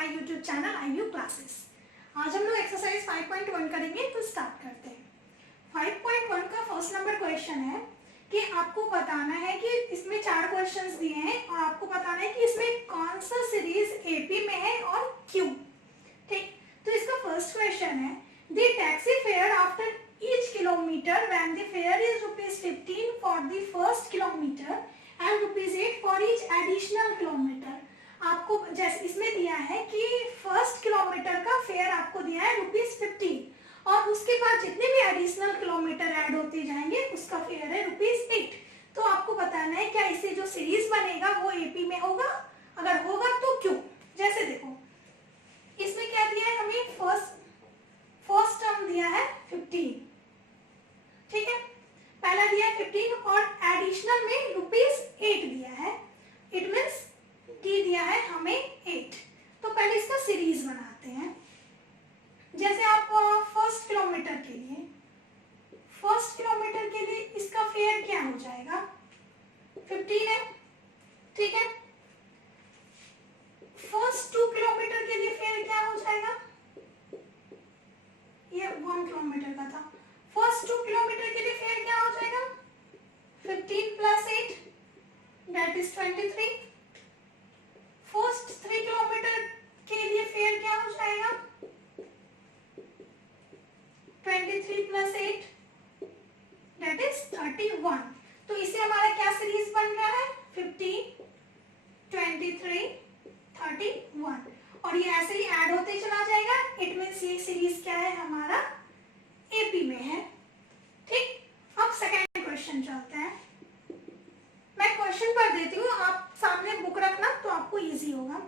My YouTube channel IU classes. आज हम लोग एक्सरसाइज 5.1 करेंगे, तो स्टार्ट करते हैं। 5.1 का फर्स्ट नंबर क्वेश्चन है कि आपको बताना है कि इसमें 4 क्वेश्चंस दिए हैं और आपको बताना है कि इसमें कौन सा सीरीज एपी में है और क्यों। ठीक, तो इसका फर्स्ट क्वेश्चन है the taxi fare after each kilometre when the fair is ₹15 for the first kilometre and ₹8 for each additional kilometre. आपको जैसे इसमें दिया है कि फर्स्ट किलोमीटर का फेयर आपको दिया है ₹15 और उसके बाद जितने भी एडिशनल किलोमीटर ऐड होते जाएंगे उसका फेयर है ₹8। तो आपको बताना है क्या इससे जो सीरीज बनेगा वो एपी में होगा, अगर होगा तो क्यों। जैसे देखो इसमें क्या दिया है, हमें फर्स्ट टर्म दिया है 15, ठीक है, पहला दिया है 15 और एडिशनल में ₹8 दिया है, इट मीन्स डी दिया है हमें 8। तो पहले इसका सीरीज बनाते हैं। जैसे आप फर्स्ट किलोमीटर के लिए इसका फेयर क्या हो जाएगा, 15 है, ठीक है। फर्स्ट 2 किलोमीटर के लिए फेयर क्या हो जाएगा, ये 1 किलोमीटर का था। फर्स्ट 2 किलोमीटर के लिए फेयर क्या हो जाएगा, 15 plus 8 that is 23। First 3 kilometre के लिए फेयर क्या हो जाएगा, 23 प्लस 8 दैट इज 31। तो इससे हमारा क्या सीरीज बन रहा है, 15, 23, 31 और ये ऐसे ही ऐड होते चला जाएगा। इट मीन्स ये सीरीज क्या है, हमारा एपी में है। ठीक, अब सेकेंड क्वेश्चन चलते हैं। मैं क्वेश्चन पढ़ देती हूँ, आप सामने बुक रखना तो आपको इजी होगा।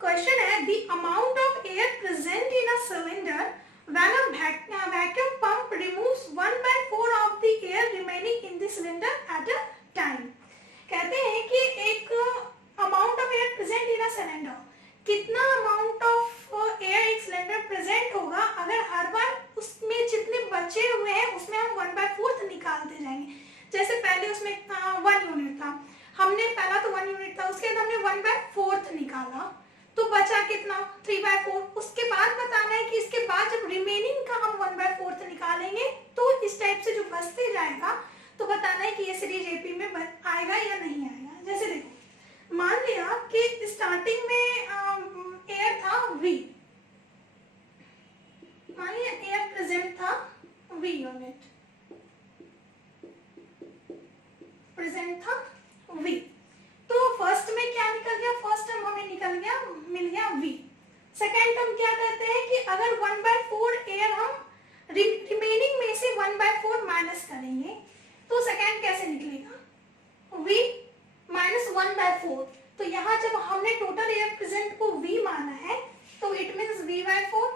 क्वेश्चन है the amount of air present in a cylinder when a vacuum pump removes 1/4 of the air remaining in the cylinder at a time. कहते हैं कि एक amount of air present in a cylinder, कितना amount of air एक cylinder present होगा अगर हर बार उसमें जितने बचे हुए हैं उसमें हम 1/4 निकालते जाएंगे। जैसे पहले उसमें 1 यूनिट था, हमने पहला तो 1 यूनिट था, उसके बाद हमने 1/4 निकाला तो बचा कितना, 3/4। उसके बाद बताना है कि इसके बाद जब रिमेनिंग का हम 1/4 निकालेंगे तो इस टाइप से जो बचते जाएगा तो बताना है कि ये सीरीज एपी में आएगा या नहीं आएगा। जैसे देखो मान लिया कि स्टार्टिंग में एयर था V, मान लिया एयर प्रेजेंट था V यूनिट, प्रेजेंट था V। तो फर्स्ट में क्या निकल गया, फर्स्ट टर्म हमें मिल गया V। सेकेंड टर्म क्या कहते हैं कि अगर 1/4 एयर हम रिमेनिंग में से 1/4 माइनस करेंगे तो सेकेंड कैसे निकलेगा, V माइनस 1/4। तो यहाँ जब हमने टोटल एयर प्रेजेंट को V माना है तो इट मीन्स V/4।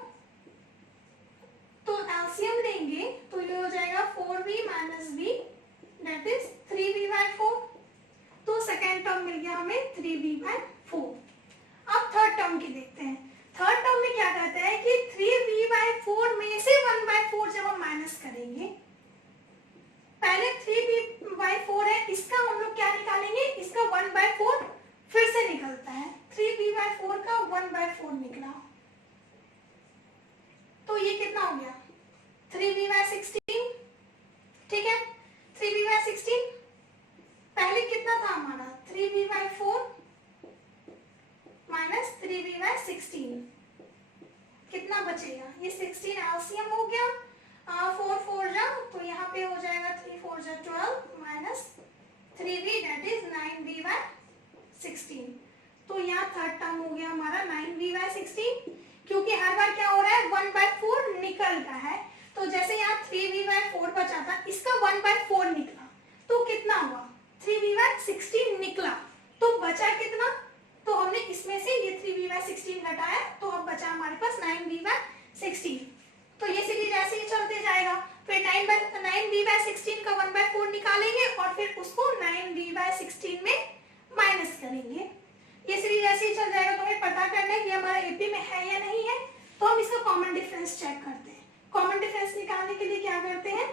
तो एलसीएम लेंगे तो ये हो जाएगा 4V minus V that is 3V/4। तो सेकेंड टर्म मिल गया हमें 3V/4। अब थर्ड टर्म की देखते हैं। थर्ड टर्म में क्या कहता है कि 3V/4 में से 1/4 जब हम माइनस करेंगे, पहले 3V/4 है, इसका हम लोग क्या निकालेंगे, इसका 1/4 फिर से निकलता है, 3V/4 का 1/4 निकला तो ये कितना हो गया, 3V/16। ठीक है, 3V/16 पहले कितना था हमारा, 3V/4 माइनस 3V/16 कितना बचेगा, ये 16 एलसीएम हो गया, 4 4 जा तो यहाँ पे हो जाएगा 3 4 जा 12 minus 3V that is 9V/16। तो यहाँ थर्ड टर्म हो गया हमारा 9V/16, क्योंकि हर बार क्या हो रहा है 1/4 निकल रहा है। तो जैसे यहाँ 3V/4 बचा था, इसका 1/4 निकला तो कितना हुआ, 3V/16 निकला तो बचा कितना, तो हमने इसमें से ये 3V/16 घटाया तो अब बचा हमारे पास 9V/16। तो ये सीरीज ऐसे ही चलते जाएगा, फिर 9V/16 का 1/4 निकालेंगे और फिर उसको 9V/16 में माइनस करेंगे। ये सीरीज ऐसे ही चल जाएगा। तो हमें पता करना है कि हमारा एपी में है या नहीं है, तो हम इसका कॉमन डिफरेंस चेक करते हैं। कॉमन डिफरेंस निकालने के लिए क्या करते हैं,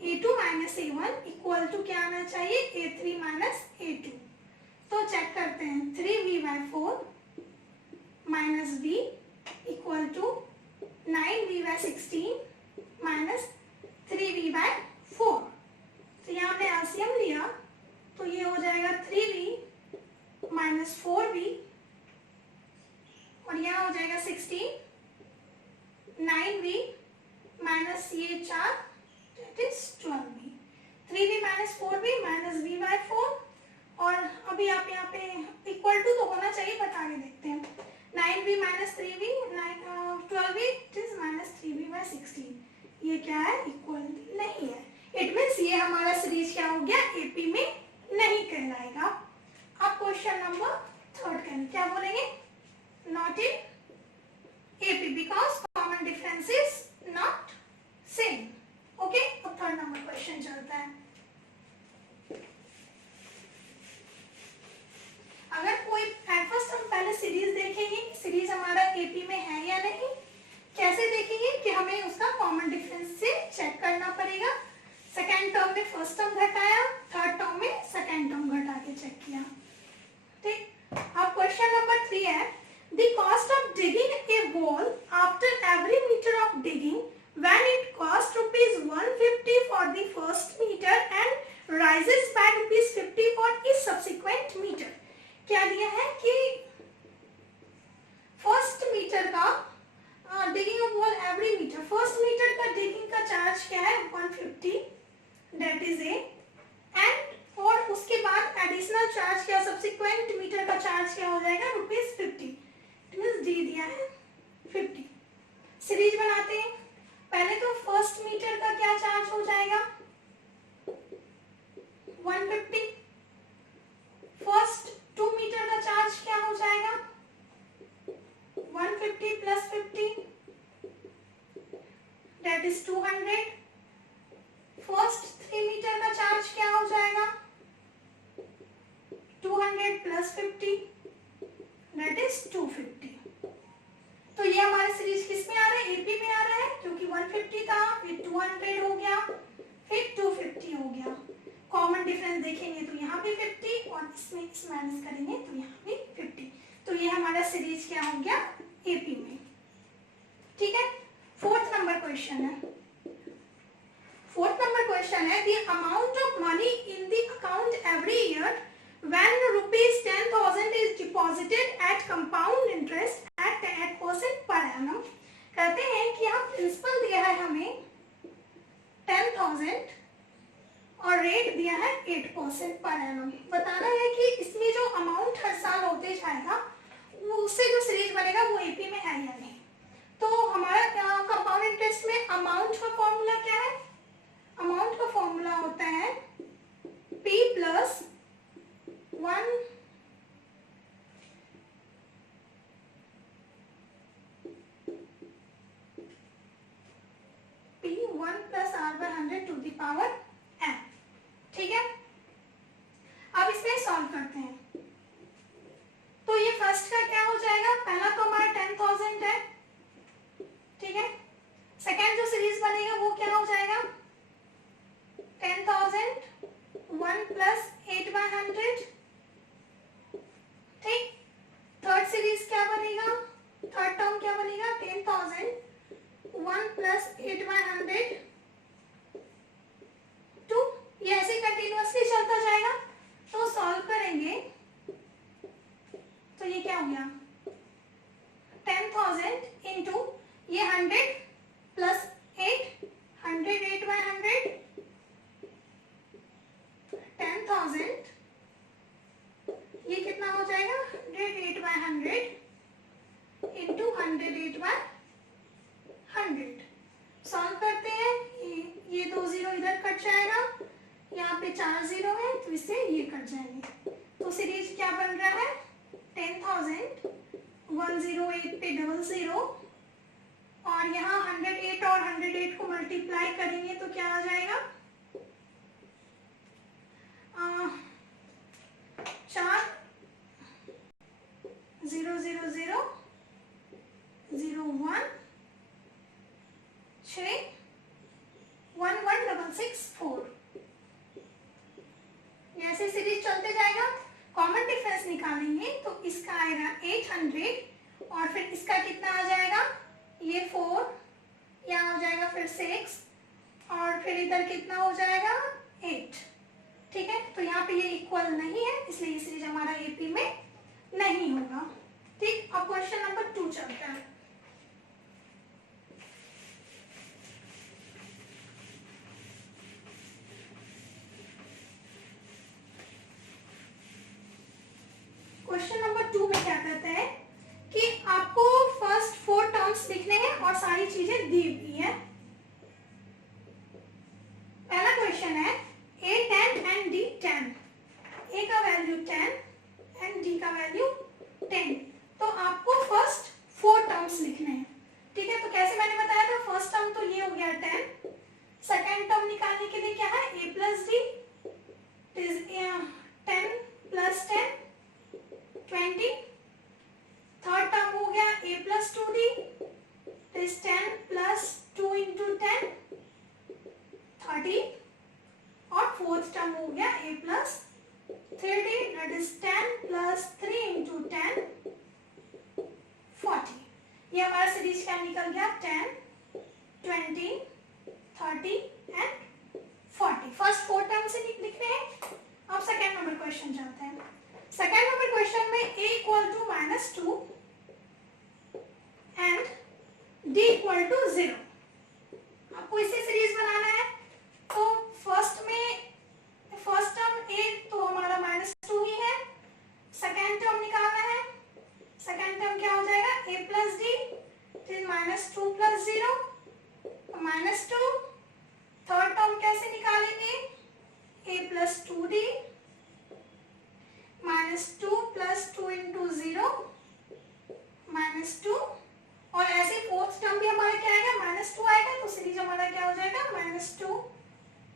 A2 minus A1 equal to क्या आना चाहिए, A3 माइनस A2। तो चेक करते हैं 3V/4 minus B equal to 9b by 16 minus 3b by 4। तो यहाँ हमने एलसीएम लिया तो ये हो जाएगा 3b माइनस 4b और यहाँ हो जाएगा 16, 9b माइनस ये 4 that is 12b, 3b minus 4b minus b by 4 और अभी आप यहाँ पे इक्वल टू तो होना चाहिए, बता के देखते हैं। 9b minus 3b 12b it is minus 3b by 16, ये क्या है इक्वल नहीं है। इट मीन्स ये हमारा सीरीज क्या हो गया एपी में नहीं कहलाएगा। अब क्वेश्चन नंबर 3 करें, क्या बोलेंगे not in AP because common difference is not same. Okay, अब 3rd नंबर क्वेश्चन चलता है। अगर कोई फर्स्ट हम पहले सीरीज देखेंगे, सीरीज हमारा एपी में है या नहीं। कैसे देखेंगे कि हमें उसका कॉमन डिफरेंस से चेक करना पड़ेगा। सेकेंड टर्म में फर्स्ट टर्म घटाया, थर्ड टर्म में सेकेंड टर्म घटा के चेक किया। ठीक, अब क्वेश्चन नंबर 3 है the cost of digging a wall after every metre of digging when it cost ₹150 for the first metre and rises by ₹50 for each subsequent metre. क्या दिया है कि फर्स्ट मीटर का digging of wall every metre, first metre का digging का charge क्या है 150 that is A and और उसके बाद एडिशनल चार्ज क्या सब्सिक्वेंट मीटर का चार्ज क्या हो जाएगा ₹50। इट मींस डी दिया है 50। सीरीज बनाते हैं, पहले तो फर्स्ट मीटर का क्या चार्ज हो जाएगा 150, फर्स्ट 2 मीटर का चार्ज क्या हो जाएगा 150 plus 50 that is 200, first 3 metre का चार्ज क्या हो जाएगा 200 प्लस 50 दैट इज 250। तो ये हमारा सीरीज किस में आ रहा है एपी में आ रहा है, क्योंकि 150 था फिर 200 हो गया फिर 250 हो गया। कॉमन डिफरेंस देखेंगे तो यहाँ भी 50 और इसमें इस माइनस करेंगे तो यहाँ भी 50। तो ये हमारा सीरीज क्या हो गया एपी में। ठीक है, 4th नंबर क्वेश्चन है। 4th नंबर क्वेश्चन है the amount of money in the account every year when ₹10,000 is deposited at compound interest at 8% per annum. कहते हैं कि यहाँ प्रिंसिपल दिया है हमें 10,000 और रेट दिया है 8% पर एनम। बताना है कि इसमें जो अमाउंट हर साल होते जाएगा उससे जो सीरीज बनेगा वो एपी में है या नहीं। तो हमारा कंपाउंड इंटरेस्ट में अमाउंट का फॉर्मूला क्या है, अमाउंट का फॉर्मूला होता है P plus 1 P1 plus R/100 to the power n। ठीक है, अब इसमें सॉल्व करते हैं। तो ये फर्स्ट का क्या हो जाएगा, पहला तो हमारा 10,000 है। ठीक है, सेकेंड जो सीरीज बनेगा वो क्या हो जाएगा 10,000 1 प्लस 8/100। ठीक, थर्ड सीरीज क्या बनेगा, थर्ड टर्म क्या बनेगा 10,000 1 प्लस 8/100 2। ये ऐसे कंटिन्यूअसली चलता जाएगा। तो सॉल्व करेंगे तो ये क्या हो गया 10,000 इंटू ये 100 प्लस 8 100 8/100 10,000 ये कितना हो जाएगा 100 8/100 इंटू 100 8/100। सॉल्व करते हैं, ये 2 जीरो इधर कट जाएगा, यहाँ पे 4 जीरो है तो इससे ये कट जाएंगे। तो सीरीज क्या बन रहा है 10,000 108 पे 00 और यहाँ 108 और 108 को मल्टीप्लाई करेंगे तो क्या आ जाएगा 4 0 0 0 0 1 6 1 1 6 6 4। ऐसे सीरीज चलते जाएगा। कॉमन डिफरेंस निकालेंगे तो इसका आएगा 800 और फिर इसका कितना आ जाएगा, ये 4, यहाँ हो जाएगा फिर 6 और फिर इधर कितना हो जाएगा 8। ठीक है, तो यहाँ पे ये इक्वल नहीं है, इसलिए ये सीरीज हमारा एपी में नहीं होगा। ठीक, अब क्वेश्चन नंबर 2 चलते हैं। क्वेश्चन नंबर 2 में क्या कहते हैं कि आपको फर्स्ट 4 टर्म्स लिखने हैं और सारी चीजें दी हुई है। पहला क्वेश्चन है a 10 and d 10, a का वैल्यू 10 एंड d का वैल्यू 10। तो आपको फर्स्ट 4 टर्म्स लिखने हैं। ठीक है, तो कैसे मैंने बताया था, फर्स्ट टर्म तो ये हो गया 10, सेकेंड टर्म निकालने के लिए क्या है a plus D, 10 plus 10 20, third term हो गया a plus 2d, 10 plus 2 into 10 30, और फोर्थ टर्म हो गया a plus 3d, that is 10 plus 3 into 10 40। ये हमारा सीरीज क्या निकल गया 10, 20, 30 एंड 40। फर्स्ट 4 टर्म से लिखने हैं। अब सेकेंड नंबर क्वेश्चन चलते हैं। सेकेंड नंबर क्वेश्चन में a equal to -2 and d equal to 0। आपको इसे सीरीज बनाना है। तो फर्स्ट टर्म a तो हमारा -2 ही है, सेकेंड टर्म निकालना है। सेकेंड टर्म क्या हो जाएगा a प्लस डी, फिर -2 प्लस 0 -2। थर्ड टर्म कैसे निकालेंगे, a plus 2d, -2 plus 2 into 0 -2, और ऐसे फोर्थ टर्म भी हमारा क्या आएगा -2 आएगा। तो सीरीज हमारा क्या हो जाएगा -2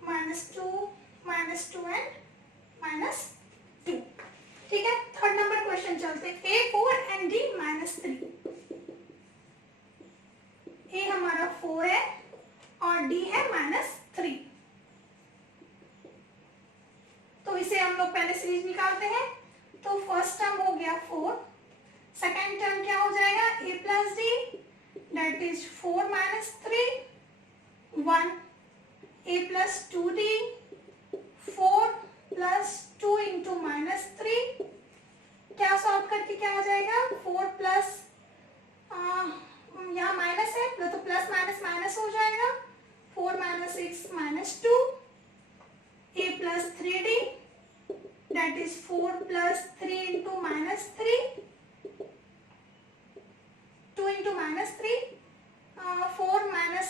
-2 एंड -2। ठीक है, थर्ड नंबर क्वेश्चन चलते हैं। a 4 and d -3। a हमारा 4 है और d है -3। तो इसे हम लोग पहले सीरीज निकालते हैं। तो फर्स्ट टर्म हो गया 4, सेकेंड टर्म क्या हो जाएगा a plus D, that is 4 -3 1, a plus 2d, 4 plus 2 into -3। क्या सॉल्व करके क्या हो जाएगा 4 प्लस, यहाँ माइनस है तो प्लस माइनस माइनस हो जाएगा, 4 - 6 -2, a plus 3d, that is 4 plus 3 into -3, 2 into -3, 4 minus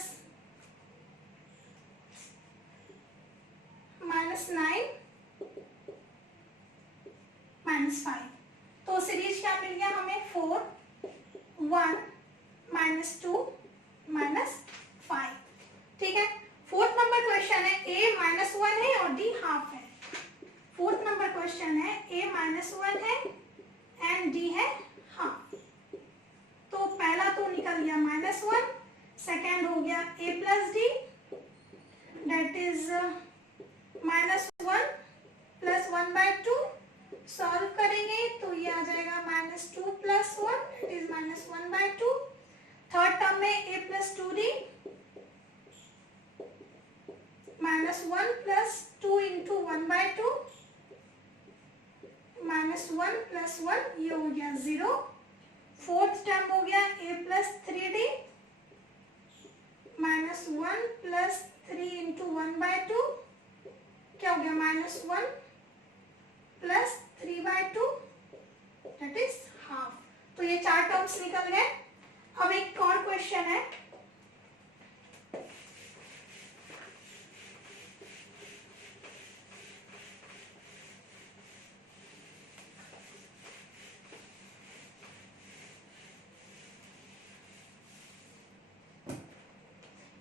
-9 -5। तो सीरीज क्या मिल गया हमें 4 1 -2 -5। ठीक है, फोर्थ नंबर क्वेश्चन है a -1 है और d हाफ है। फोर्थ नंबर क्वेश्चन है a -1 है एंड d है हाफ। तो पहला तो निकल गया -1, सेकेंड हो गया a plus D, that is -1 plus 1/2। Solve करेंगे तो ये आ जाएगा -2 plus 1, that is -1/2। Third term में a plus 2d, -1 plus 2 into 1/2, -1 plus 1, ये हो गया 0। फोर्थ टर्म हो गया a plus 3d, -1 plus 3 into 1/2, क्या हो गया -1 प्लस 3/2, दैट इज हाफ। तो ये 4 टर्म्स निकल गए। अब एक और क्वेश्चन है।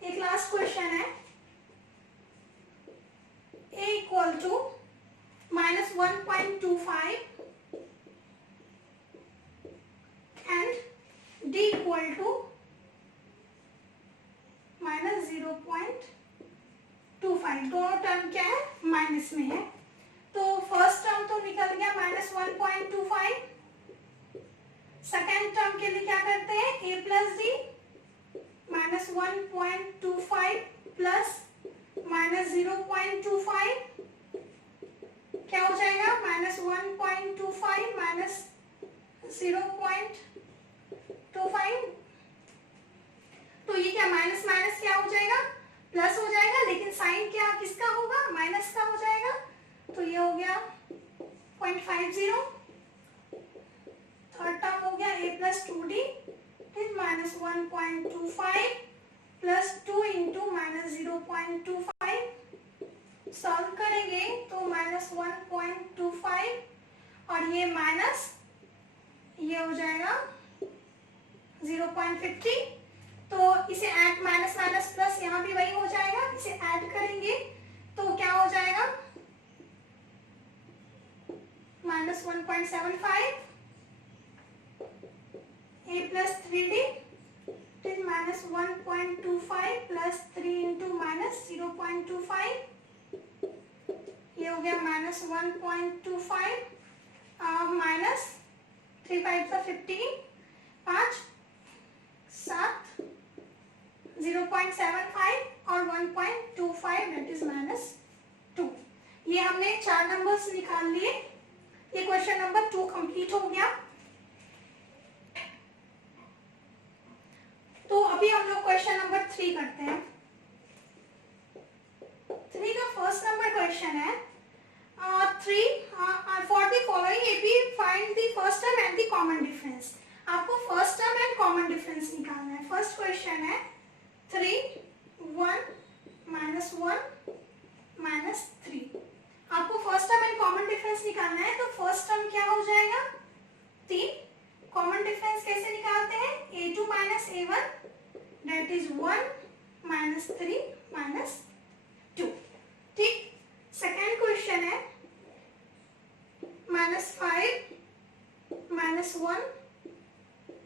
एक लास्ट क्वेश्चन है। a equal to -1.25 and d equal to -0.25। दोनों टर्म क्या है माइनस में है। तो फर्स्ट टर्म तो निकल गया -1.25, सेकेंड टर्म के लिए क्या plus D minus 1.25 plus minus 0.25 क्या हो जाएगा, माइनस 1.25 माइनस 0.25। तो ये क्या माइनस माइनस क्या हो जाएगा, प्लस हो जाएगा, लेकिन साइन क्या किसका होगा, माइनस का हो जाएगा। तो ये हो गया 0.50। थर्ड टर्म हो गया a plus 2d is minus 1.25 plus 2 into minus 0.25। Solve करेंगे तो माइनस 1.25 और ये माइनस ये हो जाएगा 0.50। तो इसे ऐड माइनस माइनस प्लस यहाँ भी वही हो जाएगा, इसे ऐड करेंगे तो क्या हो जाएगा minus 1.75 a plus 3d is minus 1.25 plus 3 into minus 0.25। ये हो गया माइनस 1.25 माइनस 3 5 का 15 5 7 0.75 और 1.25 दैट इज माइनस 2। ये हमने 4 नंबर्स निकाल लिए। ये क्वेश्चन नंबर 2 कंप्लीट हो गया। तो अभी हम लोग क्वेश्चन नंबर 3 करते हैं। 3 का फर्स्ट नंबर क्वेश्चन है 3 for the following AP find the first term and the common difference. आपको first term and common difference निकालना है। फर्स्ट क्वेश्चन है 3 1 माइनस 1 माइनस 3। आपको first term and common difference निकालना है। तो फर्स्ट टर्म क्या हो जाएगा 3, कॉमन डिफरेंस कैसे निकालते हैं a2 minus a1 that is 1 minus 3 minus 2। ठीक। सेकेंड क्वेश्चन है माइनस 5 माइनस 1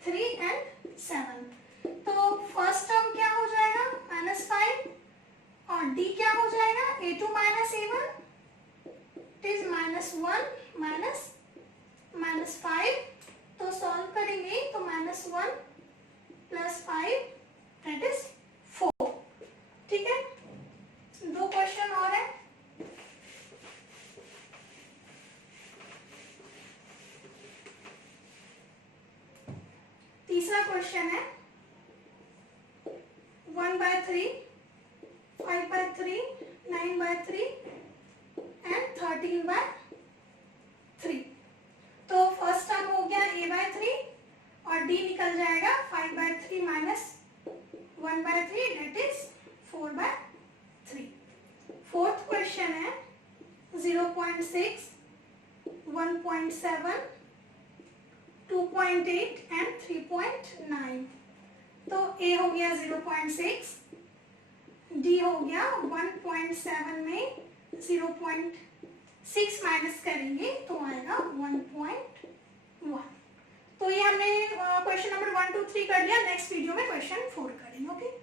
3 एंड 7। तो फर्स्ट टर्म क्या हो जाएगा माइनस 5 और d क्या हो जाएगा a2 minus a1 it is minus 1 minus minus 5। तो सॉल्व करेंगे तो माइनस 1 प्लस 5 दैट इज 4। ठीक है। 2 क्वेश्चन और है। तीसरा क्वेश्चन है 1/3 5/3 9/3 एंड 13/3। तो फर्स्ट टर्म हो गया a/3 और d निकल जाएगा 5/3 minus 1/3 that is 4/3। Fourth question है 0.6 1.7 2.8 एंड 3.9। तो a हो गया 0.6, d हो गया 1.7 में 0.6 माइनस करेंगे तो आएगा 1.1। तो ये हमने क्वेश्चन नंबर 1 2 3 कर लिया। नेक्स्ट वीडियो में क्वेश्चन 4 करेंगे। ओके।